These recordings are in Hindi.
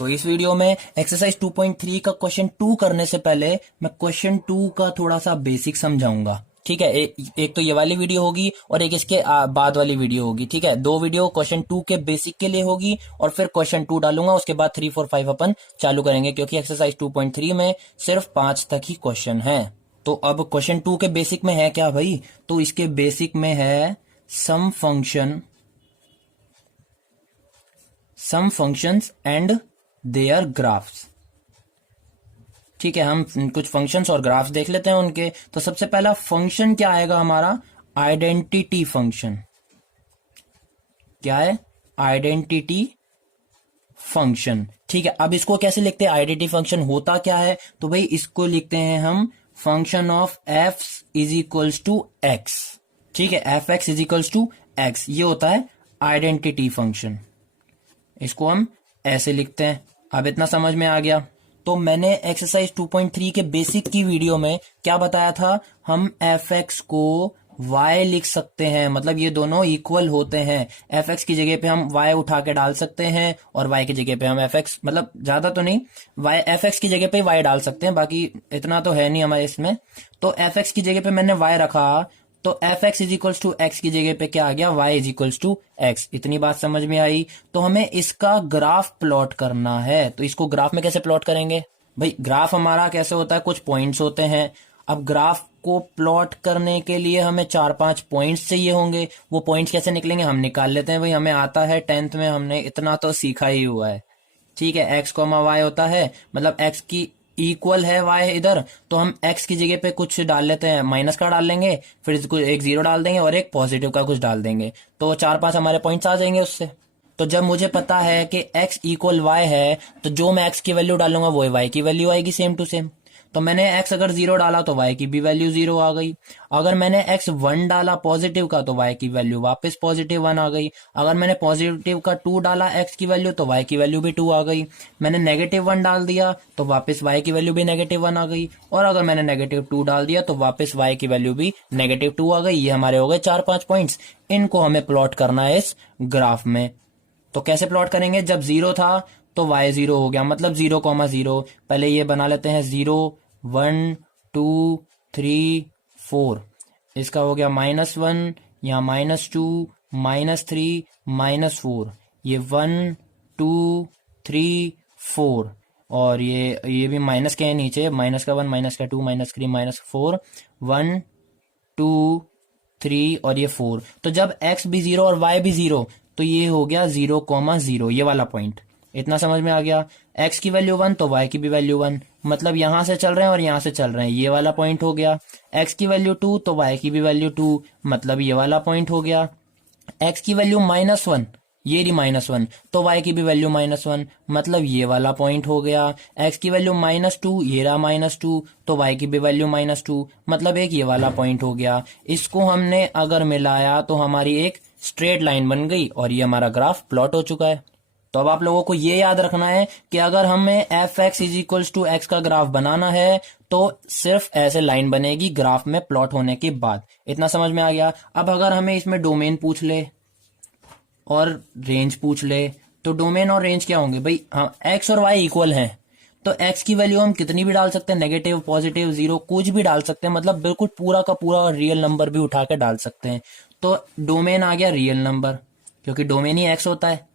तो इस वीडियो में एक्सरसाइज 2.3 का क्वेश्चन 2 करने से पहले मैं क्वेश्चन 2 का थोड़ा सा बेसिक समझाऊंगा। ठीक है, एक तो ये वाली वीडियो होगी और एक इसके बाद वाली वीडियो होगी। ठीक है, दो वीडियो क्वेश्चन 2 के बेसिक के लिए होगी और फिर क्वेश्चन 2 डालूंगा, उसके बाद 3, 4, 5 अपन चालू करेंगे, क्योंकि एक्सरसाइज 2.3 में सिर्फ 5 तक ही क्वेश्चन है। तो अब क्वेश्चन 2 के बेसिक में है क्या भाई? तो इसके बेसिक में है सम फंक्शंस एंड देयर ग्राफ्स। ठीक है, हम कुछ फंक्शंस और ग्राफ्स देख लेते हैं उनके। तो सबसे पहला फंक्शन क्या आएगा हमारा? Identity function. क्या है? Identity function. ठीक है, अब इसको कैसे लिखते हैं? आइडेंटिटी फंक्शन होता क्या है? तो भाई इसको लिखते हैं हम function of F is equals to X. ठीक है, F x is equals to X, ये होता है आइडेंटिटी फंक्शन। इसको हम ऐसे लिखते हैं। अब इतना समझ में आ गया। तो मैंने एक्सरसाइज 2.3 के बेसिक की वीडियो में क्या बताया था? हम एफ एक्स को y लिख सकते हैं, मतलब ये दोनों इक्वल होते हैं। एफ एक्स की जगह पे हम y उठा के डाल सकते हैं और y की जगह पे हम एफ एक्स, मतलब ज्यादा तो नहीं, एफ एक्स की जगह पे y डाल सकते हैं, बाकी इतना तो है नहीं हमारे इसमें। तो एफ एक्स की जगह पे मैंने y रखा, तो F x is equals to X की जगह पे क्या आ गया? y is equals to X. इतनी बात समझ में आई। तो हमें इसका ग्राफ प्लॉट करना है। तो इसको ग्राफ में कैसे प्लॉट करेंगे भाई? ग्राफ हमारा कैसे होता है? कुछ पॉइंट्स होते हैं। अब ग्राफ को प्लॉट करने के लिए हमें 4-5 पॉइंट्स चाहिए होंगे। वो पॉइंट्स कैसे निकलेंगे? हम निकाल लेते हैं भाई, हमें आता है 10th में, हमने इतना तो सीखा ही हुआ है। ठीक है, एक्स कॉमा वाई होता है, मतलब एक्स की इक्वल है y इधर, तो हम x की जगह पे कुछ डाल लेते हैं, माइनस का डाल लेंगे, फिर इसको एक 0 डाल देंगे और एक पॉजिटिव का कुछ डाल देंगे, तो 4-5 हमारे पॉइंट्स आ जाएंगे उससे। तो जब मुझे पता है कि x इक्वल y है, तो जो मैं x की वैल्यू डालूंगा वो y की वैल्यू आएगी सेम टू सेम। तो मैंने x अगर 0 डाला तो y की भी वैल्यू 0 आ गई। अगर मैंने x 1 डाला पॉजिटिव का, तो y की वैल्यू वापस पॉजिटिव 1 आ गई। अगर मैंने पॉजिटिव का 2 डाला x की वैल्यू, तो y की वैल्यू भी 2 आ गई। मैंने नेगेटिव 1 डाल दिया तो वापस y की वैल्यू भी नेगेटिव 1 आ गई। और अगर मैंने नेगेटिव 2 डाल दिया तो वापस y की वैल्यू भी नेगेटिव 2 आ गई। ये हमारे हो गए 4-5 पॉइंट्स। इनको हमें प्लॉट करना है इस ग्राफ में। तो कैसे प्लॉट करेंगे? जब 0 था तो y 0 हो गया, मतलब 0,0। पहले ये बना लेते हैं 0, 1, 2, 3, 4। इसका हो गया -1, यहाँ -2, -3, -4। ये 1, 2, 3, 4 और ये भी माइनस के नीचे, -1, -2, -3, -4, 1, 2, 3 और ये 4। तो जब x भी 0 और y भी 0, तो ये हो गया 0,0, ये वाला पॉइंट। इतना समझ में आ गया। x की वैल्यू 1 तो y की भी वैल्यू 1, मतलब यहां से चल रहे हैं और यहां से चल रहे हैं, ये वाला पॉइंट हो गया। x की वैल्यू 2 तो y की भी वैल्यू 2, मतलब ये वाला पॉइंट हो गया। x की वैल्यू -1, ये रही -1, तो y की भी वैल्यू -1, मतलब ये वाला पॉइंट हो गया। x की वैल्यू -2, ये रहा -2, तो y की भी वैल्यू -2, मतलब एक ये वाला पॉइंट हो गया। इसको हमने अगर मिलाया तो हमारी एक स्ट्रेट लाइन बन गई और ये हमारा ग्राफ प्लॉट हो चुका है। तो अब आप लोगों को ये याद रखना है कि अगर हमें F x is equals to x का ग्राफ बनाना है तो सिर्फ ऐसे लाइन बनेगी ग्राफ में प्लॉट होने के बाद। इतना समझ में आ गया। अब अगर हमें इसमें डोमेन पूछ ले और रेंज पूछ ले, तो डोमेन और रेंज क्या होंगे भाई? हाँ, एक्स और वाई इक्वल हैं, तो एक्स की वैल्यू हम कितनी भी डाल सकते हैं, नेगेटिव, पॉजिटिव, 0, कुछ भी डाल सकते हैं, मतलब बिल्कुल पूरा का पूरा रियल नंबर भी उठा के डाल सकते हैं। तो डोमेन आ गया रियल नंबर, क्योंकि डोमेन ही एक्स होता है।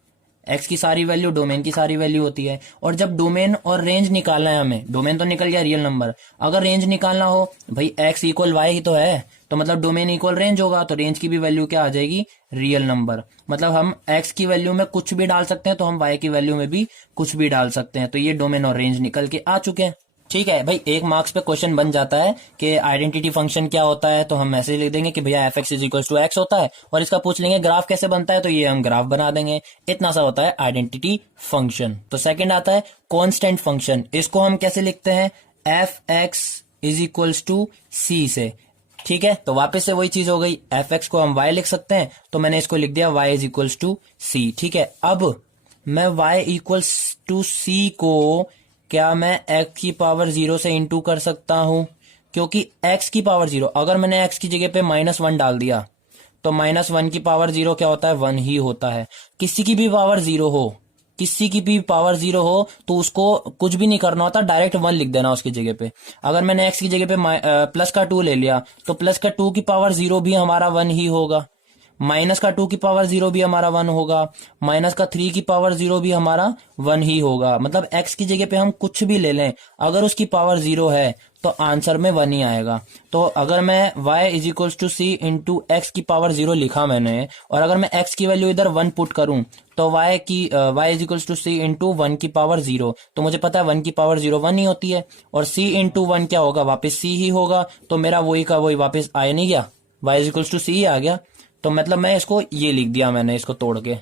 एक्स की सारी वैल्यू डोमेन की सारी वैल्यू होती है। और जब डोमेन और रेंज निकालना है हमें, डोमेन तो निकल गया रियल नंबर, अगर रेंज निकालना हो भाई एक्स इक्वल वाई ही तो है, तो मतलब डोमेन इक्वल रेंज होगा, तो रेंज की भी वैल्यू क्या आ जाएगी? Real number. मतलब हम एक्स की वैल्यू में कुछ भी डाल सकते हैं, तो हम वाई की वैल्यू में भी कुछ भी डाल सकते हैं। तो ये डोमेन और रेंज निकल के आ चुके हैं। ठीक है भाई, 1 मार्क्स पे क्वेश्चन बन जाता है कि आइडेंटिटी फंक्शन क्या होता है, तो हम ऐसे लिख देंगे कि भैया F x is equal to X होता है, और इसका पूछ लेंगे ग्राफ कैसे बनता है, तो ये हम ग्राफ बना देंगे। इतना सा होता है आइडेंटिटी फंक्शन। तो सेकंड आता है कांस्टेंट फंक्शन। इसको हम कैसे लिखते हैं? F x is equal to C से। ठीक है, तो वापस से वही चीज हो गई, एफ एक्स को हम y लिख सकते हैं, तो मैंने इसको लिख दिया y इज इक्वल्स टू सी। ठीक है, अब मैं y इक्वल्स टू सी को क्या मैं x की पावर 0 से इंटू कर सकता हूं? क्योंकि x की पावर 0, अगर मैंने x की जगह पे -1 डाल दिया, तो -1 की पावर 0 क्या होता है? 1 ही होता है। किसी की भी पावर 0 हो, किसी की भी पावर 0 हो तो उसको कुछ भी नहीं करना होता, डायरेक्ट 1 लिख देना उसकी जगह पे। अगर मैंने x की जगह पे प्लस का 2 ले लिया तो प्लस का 2 की पावर 0 भी हमारा 1 ही होगा, माइनस का 2 की पावर 0 भी हमारा 1 होगा, माइनस का 3 की पावर 0 भी हमारा 1 ही होगा। मतलब x की जगह पे हम कुछ भी ले लें, अगर उसकी पावर 0 है तो आंसर में 1 ही आएगा। तो अगर मैं y is equals to C into x की पावर 0 लिखा मैंने, और अगर मैं x की वैल्यू इधर 1 पुट करूं तो y is equals to C into 1 की पावर 0, तो मुझे पता है 1 की पावर 0 1 ही होती है, और c इंटू 1 क्या होगा, वापस c ही होगा। तो मेरा वही का वही वापस आया नहीं गया, y इज इक्वल्स टू सी ही आ गया। तो मतलब मैं इसको ये लिख दिया मैंने इसको तोड़ के।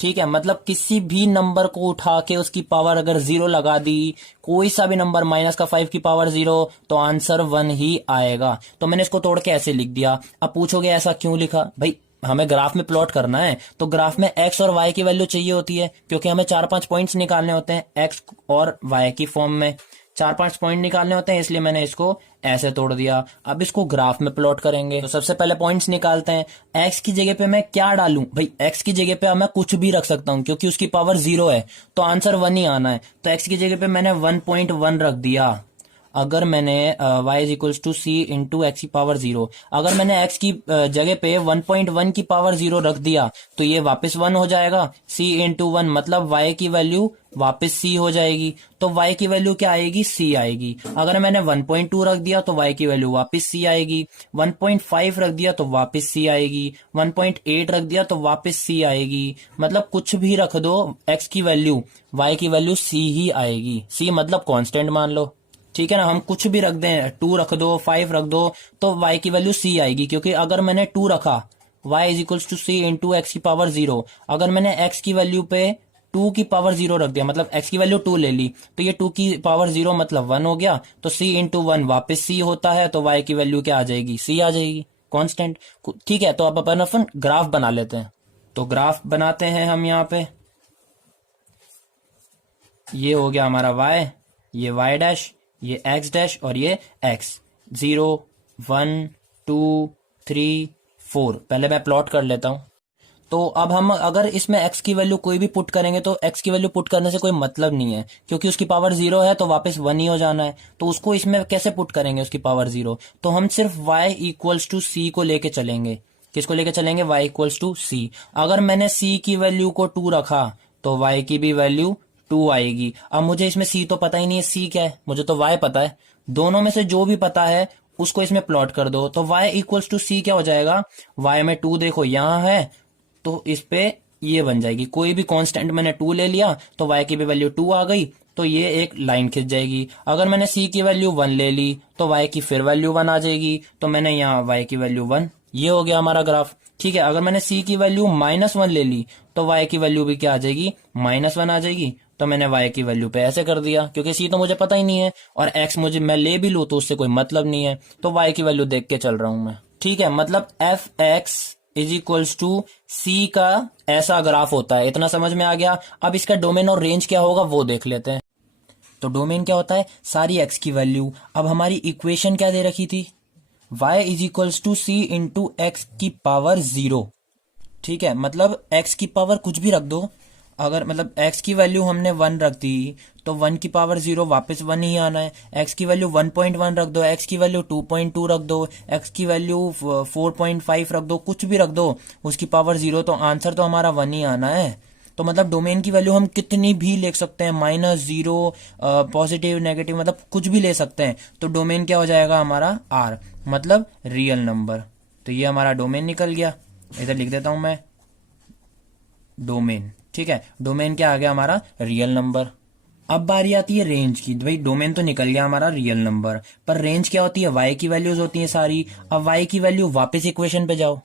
ठीक है, मतलब किसी भी नंबर को उठा के उसकी पावर अगर 0 लगा दी, कोई सा भी नंबर माइनस का 5 की पावर 0, तो आंसर 1 ही आएगा। तो मैंने इसको तोड़ के ऐसे लिख दिया। अब पूछोगे ऐसा क्यों लिखा, भाई हमें ग्राफ में प्लॉट करना है तो ग्राफ में एक्स और वाई की वैल्यू चाहिए होती है, क्योंकि हमें 4-5 पॉइंट्स निकालने होते हैं एक्स और वाई की फॉर्म में, 4-5 पॉइंट निकालने होते हैं, इसलिए मैंने इसको ऐसे तोड़ दिया। अब इसको ग्राफ में प्लॉट करेंगे तो सबसे पहले पॉइंट्स निकालते हैं। एक्स की जगह पे मैं क्या डालूं, भाई एक्स की जगह पे मैं कुछ भी रख सकता हूं क्योंकि उसकी पावर 0 है, तो आंसर 1 ही आना है। तो एक्स की जगह पे मैंने 1.1 रख दिया। अगर मैंने y is equals to C into x की पावर 0, अगर मैंने x की जगह पे 1.1 की पावर 0 रख दिया तो ये वापस 1 हो जाएगा, c इंटू 1 मतलब y की वैल्यू वापस c हो जाएगी। तो y की वैल्यू क्या आएगी, c आएगी। अगर मैंने 1.2 रख दिया तो y की वैल्यू वापस c आएगी, 1.5 रख दिया तो वापस c आएगी, 1.8 रख दिया तो वापस c आएगी। मतलब कुछ भी रख दो x की वैल्यू, y की वैल्यू c ही आएगी। c मतलब कांस्टेंट मान लो, ठीक है ना। हम कुछ भी रख दें, 2 रख दो, 5 रख दो, तो y की वैल्यू c आएगी, क्योंकि अगर मैंने 2 रखा y is equals to C into x की पावर 0, अगर मैंने x की वैल्यू पे 2 की पावर 0 रख दिया, मतलब x की वैल्यू 2 ले ली, तो ये 2 की पावर 0 मतलब 1 हो गया, तो c इंटू 1 वापिस c होता है, तो y की वैल्यू क्या आ जाएगी, c आ जाएगी, कांस्टेंट। ठीक है, तो अब अपन ग्राफ बना लेते हैं। तो ग्राफ बनाते हैं हम यहाँ पे, ये हो गया हमारा y, ये y डैश, ये x डैश और ये x, 0 1 2 3 4। पहले मैं प्लॉट कर लेता हूं। तो अब हम अगर इसमें x की वैल्यू कोई भी पुट करेंगे तो x की वैल्यू पुट करने से कोई मतलब नहीं है, क्योंकि उसकी पावर 0 है तो वापस 1 ही हो जाना है। तो उसको इसमें कैसे पुट करेंगे उसकी पावर 0, तो हम सिर्फ y इक्वल्स टू c को लेके चलेंगे। किसको लेके चलेंगे, y इक्वल्स टू c। अगर मैंने c की वैल्यू को 2 रखा तो y की भी वैल्यू 2 आएगी। अब मुझे इसमें c तो पता ही नहीं है, c क्या है, मुझे तो y पता है। दोनों में से जो भी पता है उसको इसमें प्लॉट कर दो, तो y इक्वल्स टू c क्या हो जाएगा, y में 2 देखो यहां है तो इस पे ये बन जाएगी। कोई भी कांस्टेंट मैंने 2 ले लिया तो y की भी वैल्यू 2 आ गई, तो ये एक लाइन खिंच जाएगी। अगर मैंने c की वैल्यू 1 ले ली तो y की फिर वैल्यू 1 आ जाएगी, तो मैंने यहाँ y की वैल्यू 1, ये हो गया हमारा ग्राफ। ठीक है, अगर मैंने c की वैल्यू -1 ले ली तो y की वैल्यू भी क्या आ जाएगी, -1 आ जाएगी। तो मैंने y की वैल्यू पे ऐसे कर दिया, क्योंकि c तो मुझे पता ही नहीं है और x मुझे मैं ले भी लूं तो उससे कोई मतलब नहीं है, तो y की वैल्यू देख के चल रहा हूं मैं। ठीक है, मतलब f(x) इज इक्वल्स टू सी का ऐसा ग्राफ होता है। इतना समझ में आ गया। अब इसका डोमेन और रेंज क्या होगा वो देख लेते हैं। तो डोमेन क्या होता है, सारी x की वैल्यू। अब हमारी इक्वेशन क्या दे रखी थी, y is equals to C into x की पावर 0। ठीक है, मतलब x की पावर कुछ भी रख दो। अगर मतलब x की वैल्यू हमने 1 रख दी तो 1 की पावर 0 वापस 1 ही आना है। x की वैल्यू 1.1 रख दो, x की वैल्यू 2.2 रख दो, x की वैल्यू 4.5 रख दो, कुछ भी रख दो, उसकी पावर 0, तो आंसर तो हमारा 1 ही आना है। तो मतलब डोमेन की वैल्यू हम कितनी भी ले सकते हैं, -0 पॉजिटिव नेगेटिव, मतलब कुछ भी ले सकते हैं। तो डोमेन क्या हो जाएगा हमारा r, मतलब रियल नंबर। तो ये हमारा डोमेन निकल गया, इधर लिख देता हूं मैं डोमेन। ठीक है, डोमेन क्या आ गया हमारा, रियल नंबर। अब बारी आती है रेंज की। भाई डोमेन तो निकल गया हमारा रियल नंबर, पर रेंज क्या होती है, y की वैल्यूज होती हैं सारी। अब y की वैल्यू वापस इक्वेशन पे जाओ,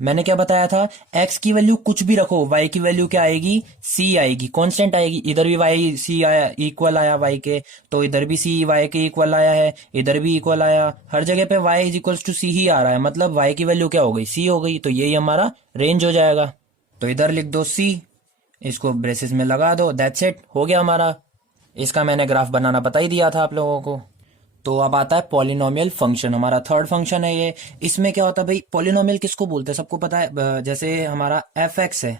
मैंने क्या बताया था, x की वैल्यू कुछ भी रखो, y की वैल्यू क्या आएगी, c आएगी, कांस्टेंट आएगी। इधर भी y c आया, इक्वल आया y के, तो इधर भी c y के इक्वल आया है, इधर भी इक्वल आया, हर जगह पे y is equal to c ही आ रहा है, मतलब y की वैल्यू क्या हो गई, c हो गई। तो यही हमारा रेंज हो जाएगा। तो इधर लिख दो c, इसको ब्रेसेस में लगा दो, दैट्स इट, हो गया हमारा। इसका मैंने ग्राफ बनाना बता ही दिया था आप लोगों को। तो अब आता है पॉलिनोमियल फंक्शन, हमारा थर्ड फंक्शन है ये। इसमें क्या होता है भाई, पॉलिनोमियल किसको बोलते हैं सबको पता है। जैसे हमारा f(x) है,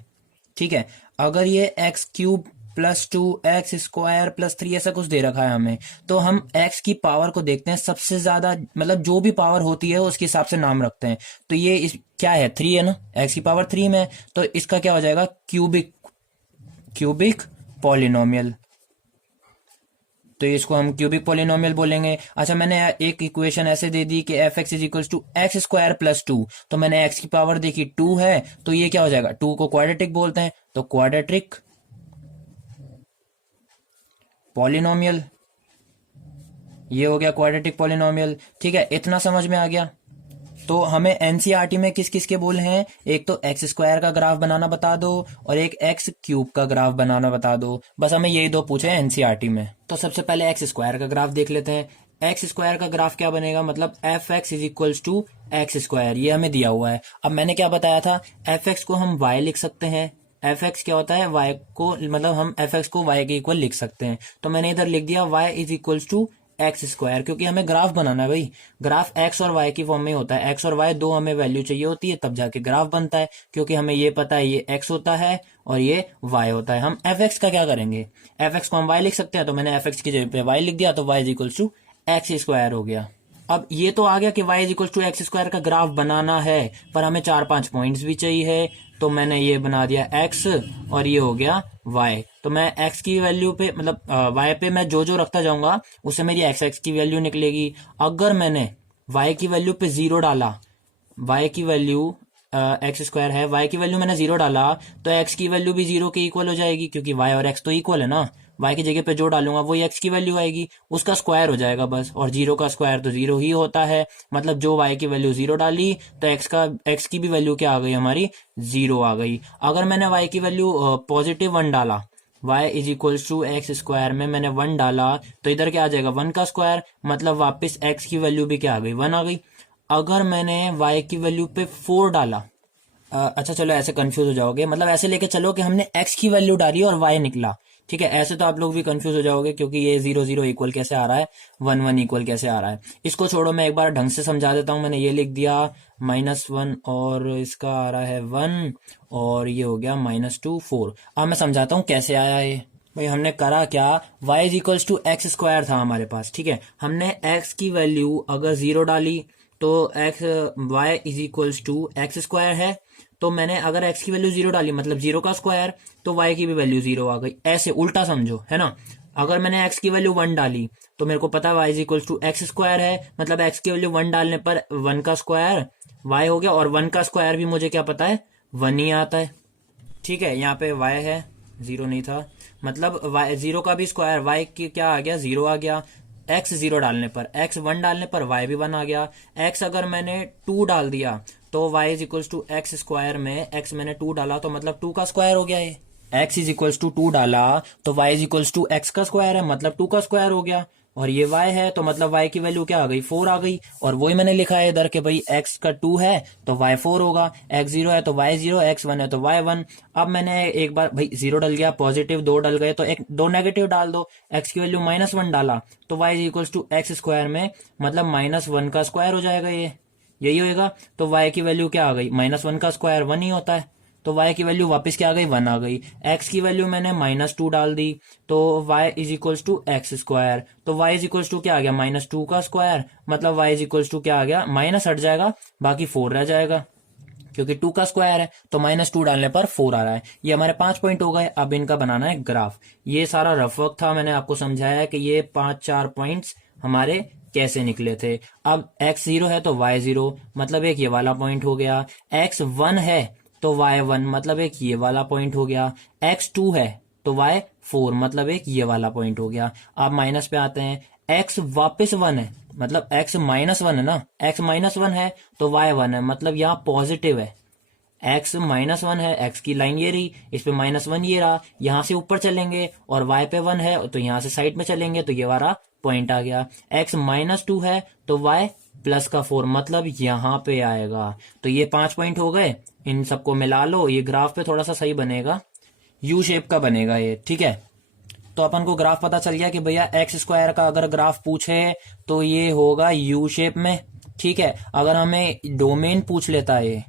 ठीक है, अगर ये x³ +2x² + 3 ऐसा कुछ दे रखा है हमें। तो हम x की पावर को देखते हैं, सबसे ज्यादा मतलब जो भी पावर होती है उसके हिसाब से नाम रखते हैं। तो ये क्या है, 3 है ना, x की पावर 3 में है, तो इसका क्या हो जाएगा, क्यूबिक पॉलिनोमियल। तो इसको हम क्यूबिक पॉलिनोमियल बोलेंगे। अच्छा, मैंने एक इक्वेशन ऐसे दे दी कि f(x) = x² + 2, तो मैंने x की पावर देखी 2 है, तो ये क्या हो जाएगा, 2 को क्वाड्रेटिक बोलते हैं, तो क्वाड्रेटिक पॉलिनोमियल, ये हो गया क्वाड्रेटिक पॉलिनोमियल। ठीक है, इतना समझ में आ गया। तो हमें एनसीईआरटी में किस किस के बोल हैं, एक तो x² का ग्राफ बनाना बता दो और एक x³ का ग्राफ बनाना बता दो, बस हमें यही दो पूछे हैं एनसीईआरटी में। तो सबसे पहले x² का ग्राफ देख लेते हैं। x² का ग्राफ क्या बनेगा, मतलब f(x) = x², ये हमें दिया हुआ है। अब मैंने क्या बताया था, f(x) को हम y लिख सकते हैं, f(x) क्या होता है, y को, मतलब हम f(x) को y के इक्वल लिख सकते हैं। तो मैंने इधर लिख दिया y = x², क्योंकि हमें ग्राफ बनाना है भाई, ग्राफ x और y की फॉर्म में होता है, x और y दो हमें वैल्यू चाहिए होती है, तब जाके ग्राफ बनता है, क्योंकि हमें ये पता है ये x होता है और ये y होता है। हम f(x) का क्या करेंगे, f(x) को हम y लिख सकते हैं, तो मैंने f(x) की जगह पे y लिख दिया, तो y = x² हो गया। अब ये तो आ गया कि y = x² का ग्राफ बनाना है, पर हमें 4-5 पॉइंट्स भी चाहिए, तो मैंने ये बना दिया x और ये हो गया y। तो मैं x की वैल्यू पे, मतलब y पे मैं जो जो रखता जाऊंगा उससे मेरी x की वैल्यू निकलेगी। अगर मैंने y की वैल्यू पे 0 डाला, y की वैल्यू x² है, y की वैल्यू मैंने 0 डाला, तो x की वैल्यू भी 0 के इक्वल हो जाएगी, क्योंकि y और x तो इक्वल है ना। y की जगह पे जो डालूंगा वही x की वैल्यू आएगी, उसका स्क्वायर हो जाएगा बस, और 0 का स्क्वायर तो 0 ही होता है। मतलब जो y की वैल्यू 0 डाली तो x की भी वैल्यू क्या आ गई हमारी, 0 आ गई। अगर मैंने y की वैल्यू +1 डाला, y = x² में मैंने 1 डाला, तो इधर क्या आ जाएगा, 1 का स्क्वायर, मतलब वापस x की वैल्यू भी क्या आ गई, 1 आ गई। अगर मैंने y की वैल्यू पे 4 डाला, अच्छा चलो ऐसे कंफ्यूज हो जाओगे, मतलब ऐसे लेके चलो कि हमने x की वैल्यू डाली और y निकला, ठीक है, ऐसे तो आप लोग भी कंफ्यूज हो जाओगे, क्योंकि ये 0 0 इक्वल कैसे आ रहा है, 1 1 इक्वल कैसे आ रहा है। इसको छोड़ो, मैं एक बार ढंग से समझा देता हूं। मैंने ये लिख दिया -1 और इसका आ रहा है 1 और ये हो गया -2 4। अब मैं समझाता हूँ कैसे आया ये। भाई हमने करा क्या, y = x² था हमारे पास, ठीक है, हमने x की वैल्यू अगर 0 डाली तो y = x² है, तो मैंने अगर x की वैल्यू 0 डाली, मतलब 0 का स्क्वायर, तो y की भी वैल्यू 0 आ गई। ऐसे उल्टा समझो, है ना। अगर मैंने x की वैल्यू 1 डाली, तो मेरे को पता है y = x² है, मतलब x की वैल्यू 1 डालने पर 1 का स्क्वायर y हो गया, और 1 का स्क्वायर भी मुझे क्या पता है, 1 ही आता है। ठीक है, यहाँ पे y है, 0 नहीं था, मतलब y 0 का भी स्क्वायर, y की क्या आ गया, 0 आ गया। x 0 डालने पर, x 1 डालने पर y भी 1 आ गया। x अगर मैंने 2 डाल दिया, तो y = x² में x मैंने 2 डाला, तो मतलब 2 का स्क्वायर हो गया ये। x = 2 डाला तो y = x का स्क्वायर है, मतलब 2 का स्क्वायर हो गया, और ये y है, तो मतलब y की वैल्यू क्या आ गई, 4 आ गई। और वही मैंने लिखा है इधर के भाई x का 2 है तो y 4 होगा, x 0 है तो y 0, x 1 है तो y 1। अब मैंने एक बार भाई 0 डल गया, पॉजिटिव 2 डल गए, तो एक 2 नेगेटिव डाल दो, x की वैल्यू -1 डाला, तो y = x² में, मतलब -1 का स्क्वायर हो जाएगा, ये यही होएगा। तो y की वैल्यू क्या आ गई, -1 का स्क्वायर 1 ही होता है, तो y की वैल्यू वापस क्या आ गई, 1 आ गई। x की वैल्यू मैंने -2 डाल दी, तो y = x², तो y = क्या आ गया, -2 का स्क्वायर, मतलब y = क्या आ गया, माइनस हट जाएगा, बाकी 4 रह जाएगा, क्योंकि 2 का स्क्वायर है, तो -2 डालने पर 4 आ रहा है। ये हमारे 5 पॉइंट हो गए। अब इनका बनाना है ग्राफ। ये सारा रफ वर्क था, मैंने आपको समझाया कि ये 5-4 पॉइंट्स हमारे कैसे निकले थे। अब x 0 है तो y 0, मतलब एक ये वाला पॉइंट हो गया। x 1 है तो y 1, मतलब एक ये वाला पॉइंट हो गया। x 2 है तो y 4, मतलब एक ये वाला पॉइंट हो गया। अब माइनस पे आते हैं, x वापस 1 है, मतलब x -1 है ना, x -1 है तो y 1 है, मतलब यहाँ पॉजिटिव है। x -1 है, x की लाइन ये रही, इस पे -1 ये रहा, यहाँ से ऊपर चलेंगे, और y पे 1 है तो यहाँ से साइड में चलेंगे, तो ये वाला पॉइंट आ गया। x -2 है तो y +4, मतलब यहाँ पे आएगा। तो ये 5 पॉइंट हो गए, इन सबको मिला लो, ये ग्राफ पे थोड़ा सा सही बनेगा, यू शेप का बनेगा ये, ठीक है। तो अपन को ग्राफ पता चल गया कि भैया x² का अगर ग्राफ पूछे तो ये होगा यू शेप में, ठीक है। अगर हमें डोमेन पूछ लेता है,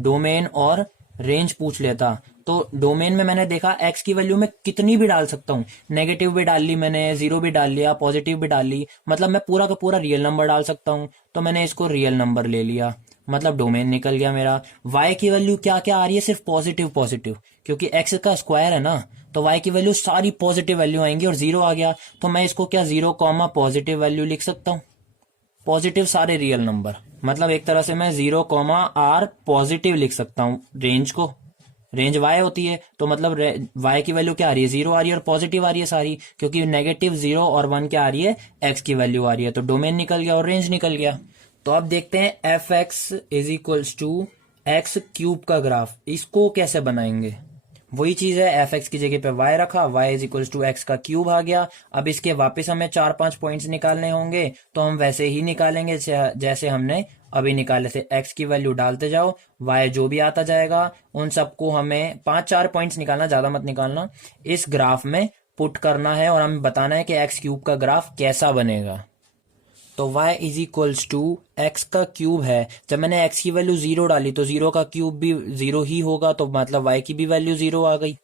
डोमेन और रेंज पूछ लेता, तो डोमेन में मैंने देखा एक्स की वैल्यू मैं कितनी भी डाल सकता हूँ, नेगेटिव भी डाल ली मैंने, जीरो भी डाल लिया, पॉजिटिव भी डाल ली, मतलब मैं पूरा का पूरा रियल नंबर डाल सकता हूँ। तो मैंने इसको रियल नंबर ले लिया, मतलब डोमेन निकल गया मेरा। वाई की वैल्यू क्या क्या आ रही है, सिर्फ पॉजिटिव पॉजिटिव, क्योंकि एक्स का स्क्वायर है ना, तो वाई की वैल्यू सारी पॉजिटिव वैल्यू आएंगी। और जीरो आ गया तो मैं इसको क्या जीरो कॉमा पॉजिटिव वैल्यू लिख सकता हूँ, पॉजिटिव सारे रियल नंबर, मतलब एक तरह से मैं जीरो कॉमा आर पॉजिटिव लिख सकता हूँ रेंज को। रेंज वाई होती है तो मतलब वाई की वैल्यू क्या आ रही है, जीरो आ रही है और पॉजिटिव आ रही है सारी, क्योंकि नेगेटिव, जीरो और वन क्या आ रही है, एक्स की वैल्यू आ रही है। तो डोमेन निकल गया और रेंज निकल गया। तो अब देखते हैं F x is equals to x cube का ग्राफ, इसको कैसे बनाएंगे। वही चीज है, एफ एक्स की जगह पे वाई रखा, y is equals to x का क्यूब आ गया। अब इसके वापस हमें 4-5 पॉइंट्स निकालने होंगे, तो हम वैसे ही निकालेंगे जैसे हमने अभी निकाले थे। एक्स की वैल्यू डालते जाओ, वाई जो भी आता जाएगा उन सबको हमें 5-4 पॉइंट्स निकालना, ज्यादा मत निकालना, इस ग्राफ में पुट करना है और हमें बताना है कि एक्स क्यूब का ग्राफ कैसा बनेगा। तो y is equals to x का क्यूब है, जब मैंने x की वैल्यू जीरो डाली तो जीरो का क्यूब भी जीरो ही होगा, तो मतलब y की भी वैल्यू जीरो आ गई।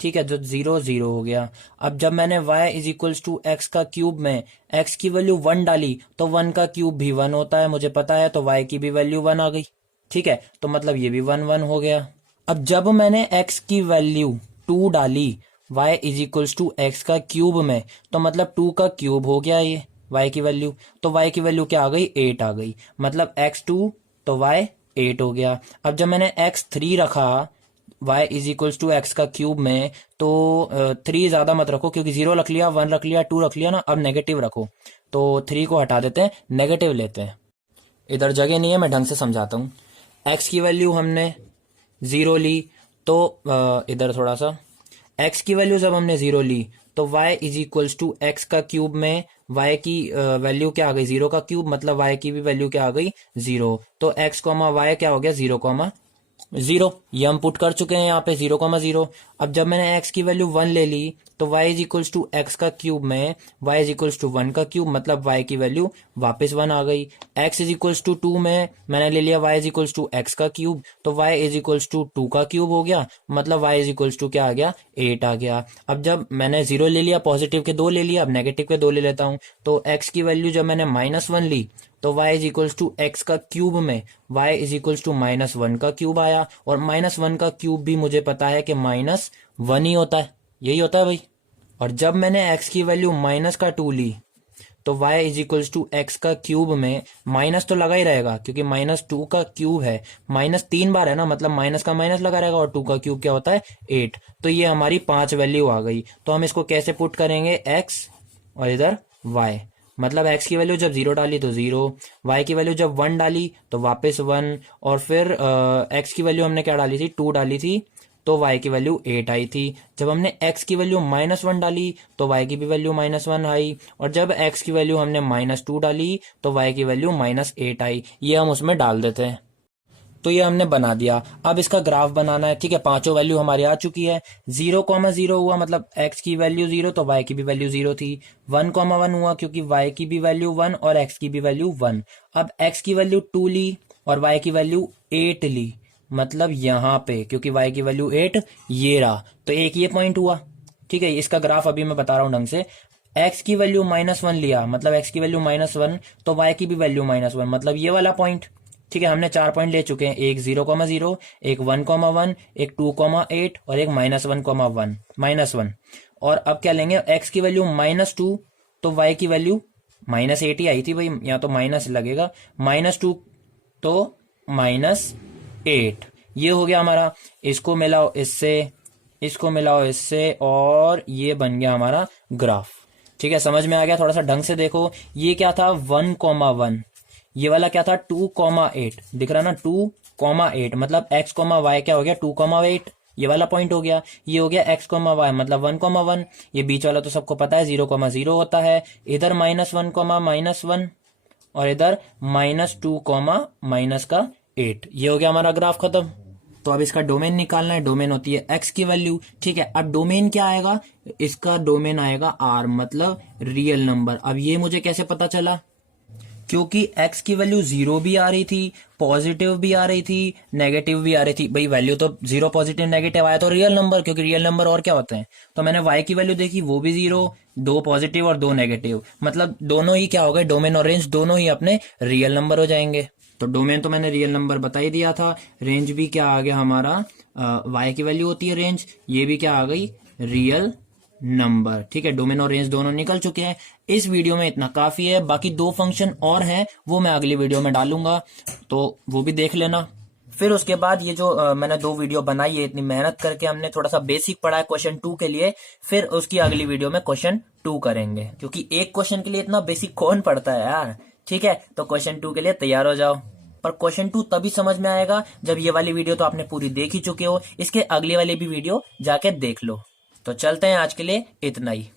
ठीक है, जो जीरो जीरो हो गया। अब जब मैंने y is equals to x का क्यूब में x की वैल्यू वन डाली तो वन का क्यूब भी वन होता है, मुझे पता है, तो y की भी वैल्यू वन आ गई। ठीक है, तो मतलब ये भी वन वन हो गया। अब जब मैंने x की वैल्यू टू डाली y is equals to x का क्यूब में, तो मतलब टू का क्यूब हो गया ये y की वैल्यू, तो y की वैल्यू क्या आ गई, 8 आ गई, मतलब x2 तो y 8 हो गया। अब जब मैंने x3 रखा y is equals to x का क्यूब में, तो 3 ज्यादा मत रखो, क्योंकि 0 रख लिया, 1 रख लिया, 2 रख लिया ना, अब नेगेटिव रखो, तो 3 को हटा देते हैं, नेगेटिव लेते हैं। इधर जगह नहीं है, मैं ढंग से समझाता हूँ। x की वैल्यू हमने 0 ली, तो इधर थोड़ा सा, x की वैल्यू जब हमने 0 ली तो y is equals to x का क्यूब में y की वैल्यू क्या आ गई, 0 का क्यूब, मतलब y की भी वैल्यू क्या आ गई, 0, तो x कॉमा y क्या हो गया, 0 कॉमा 0, ये हम पुट कर चुके हैं यहाँ पे, 0 कॉमा 0। अब जब मैंने x की वैल्यू 1 ले ली तो y is equals to x का क्यूब में y इज इक्वल्स टू 1 का क्यूब, मतलब y की वैल्यू वापस 1 आ गई। x इज इक्वल्स टू 2 में मैंने ले लिया y is equals to x का क्यूब, तो y इज इक्वल्स टू 2 का क्यूब हो गया, मतलब y इज इक्वल्स टू क्या आ गया, 8 आ गया। अब जब मैंने 0 ले लिया, पॉजिटिव के 2 ले लिया, अब नेगेटिव के 2 ले लेता हूँ, तो x की वैल्यू जब मैंने -1 ली तो y is equals to x का क्यूब में y इज इक्वल्स टू -1 का क्यूब आया, और -1 का क्यूब भी मुझे पता है कि -1 ही होता है, यही होता है भाई। और जब मैंने x की वैल्यू -2 ली तो y is equals to x का क्यूब में, माइनस तो लगा ही रहेगा क्योंकि -2 का क्यूब है, माइनस 3 बार है ना, मतलब माइनस का माइनस लगा रहेगा, और 2 का क्यूब क्या होता है, 8। तो ये हमारी 5 वैल्यू आ गई। तो हम इसको कैसे पुट करेंगे, x और इधर y, मतलब x की वैल्यू जब 0 डाली तो 0, y की वैल्यू जब 1 डाली तो वापस 1, और फिर x की वैल्यू हमने क्या डाली थी, 2 डाली थी, तो y की वैल्यू 8 आई थी। जब हमने x की वैल्यू -1 डाली तो y की भी वैल्यू -1 आई, और जब x की वैल्यू हमने -2 डाली तो y की वैल्यू -8 आई। ये हम उसमें डाल देते हैं। तो ये हमने बना दिया। अब इसका ग्राफ बनाना है। ठीक है, पांचों वैल्यू हमारी आ चुकी है। 0,0 हुआ मतलब x की वैल्यू 0 तो y की भी वैल्यू 0 थी। 1,1 हुआ क्योंकि y की भी वैल्यू 1 और x की भी वैल्यू 1। अब x की वैल्यू 2 ली और y की वैल्यू 8 ली, मतलब यहाँ पे क्योंकि y की वैल्यू 8, ये रहा, तो एक ये पॉइंट हुआ। ठीक है, इसका ग्राफ अभी मैं बता रहा हूँ ढंग से। x की वैल्यू -1 लिया, मतलब x की वैल्यू -1, तो y की भी वैल्यू -1, मतलब ये वाला पॉइंट। ठीक है, हमने 4 पॉइंट ले चुके हैं, एक 0,0, एक 1,1, एक 2,8 और एक -1,1 -1। और अब क्या लेंगे, x की वैल्यू -2 तो y की वैल्यू -8 ही आई थी भाई, यहाँ तो माइनस लगेगा, -2 तो -8, ये हो गया हमारा। इसको मिलाओ इससे, इसको मिलाओ इससे, और ये बन गया हमारा ग्राफ। ठीक है, समझ में आ गया, थोड़ा सा ढंग से देखो। ये क्या था, 1,1, ये वाला क्या था, 2,8, दिख रहा ना, 2,8, मतलब x, y क्या हो गया, 2,8, ये वाला पॉइंट हो गया। ये हो गया x, y मतलब 1,1, ये बीच वाला तो सबको पता है 0,0 होता है। इधर -1, -1, और इधर -2, -8, ये हो गया हमारा ग्राफ खत्म। तो अब इसका डोमेन निकालना है। डोमेन होती है x की वैल्यू। ठीक है, अब डोमेन क्या आएगा, इसका डोमेन आएगा r, मतलब रियल नंबर। अब ये मुझे कैसे पता चला, क्योंकि x की वैल्यू 0 भी आ रही थी, पॉजिटिव भी आ रही थी, नेगेटिव भी आ रही थी। भाई वैल्यू तो 0 पॉजिटिव नेगेटिव आया तो रियल नंबर, क्योंकि रियल नंबर और क्या होते हैं। तो मैंने y की वैल्यू देखी, वो भी 0, 2 पॉजिटिव और 2 नेगेटिव, मतलब दोनों ही क्या हो गए, डोमेन और रेंज दोनों ही अपने रियल नंबर हो जाएंगे। तो डोमेन तो मैंने रियल नंबर बता ही दिया था, रेंज भी क्या आ गया हमारा, y की वैल्यू होती है रेंज, ये भी क्या आ गई, रियल नंबर। ठीक है, डोमेन और रेंज दोनों निकल चुके हैं। इस वीडियो में इतना काफी है, बाकी 2 फंक्शन और हैं वो मैं अगली वीडियो में डालूंगा, तो वो भी देख लेना। फिर उसके बाद ये जो मैंने 2 वीडियो बनाई है, इतनी मेहनत करके हमने थोड़ा सा बेसिक पढ़ा है क्वेश्चन 2 के लिए, फिर उसकी अगली वीडियो में क्वेश्चन 2 करेंगे, क्योंकि एक क्वेश्चन के लिए इतना बेसिक कौन पढ़ता है यार। ठीक है, तो क्वेश्चन 2 के लिए तैयार हो जाओ। पर क्वेश्चन 2 तभी समझ में आएगा जब ये वाली वीडियो तो आपने पूरी देख ही चुके हो, इसके अगली वाली भी वीडियो जाके देख लो। तो चलते हैं, आज के लिए इतना ही।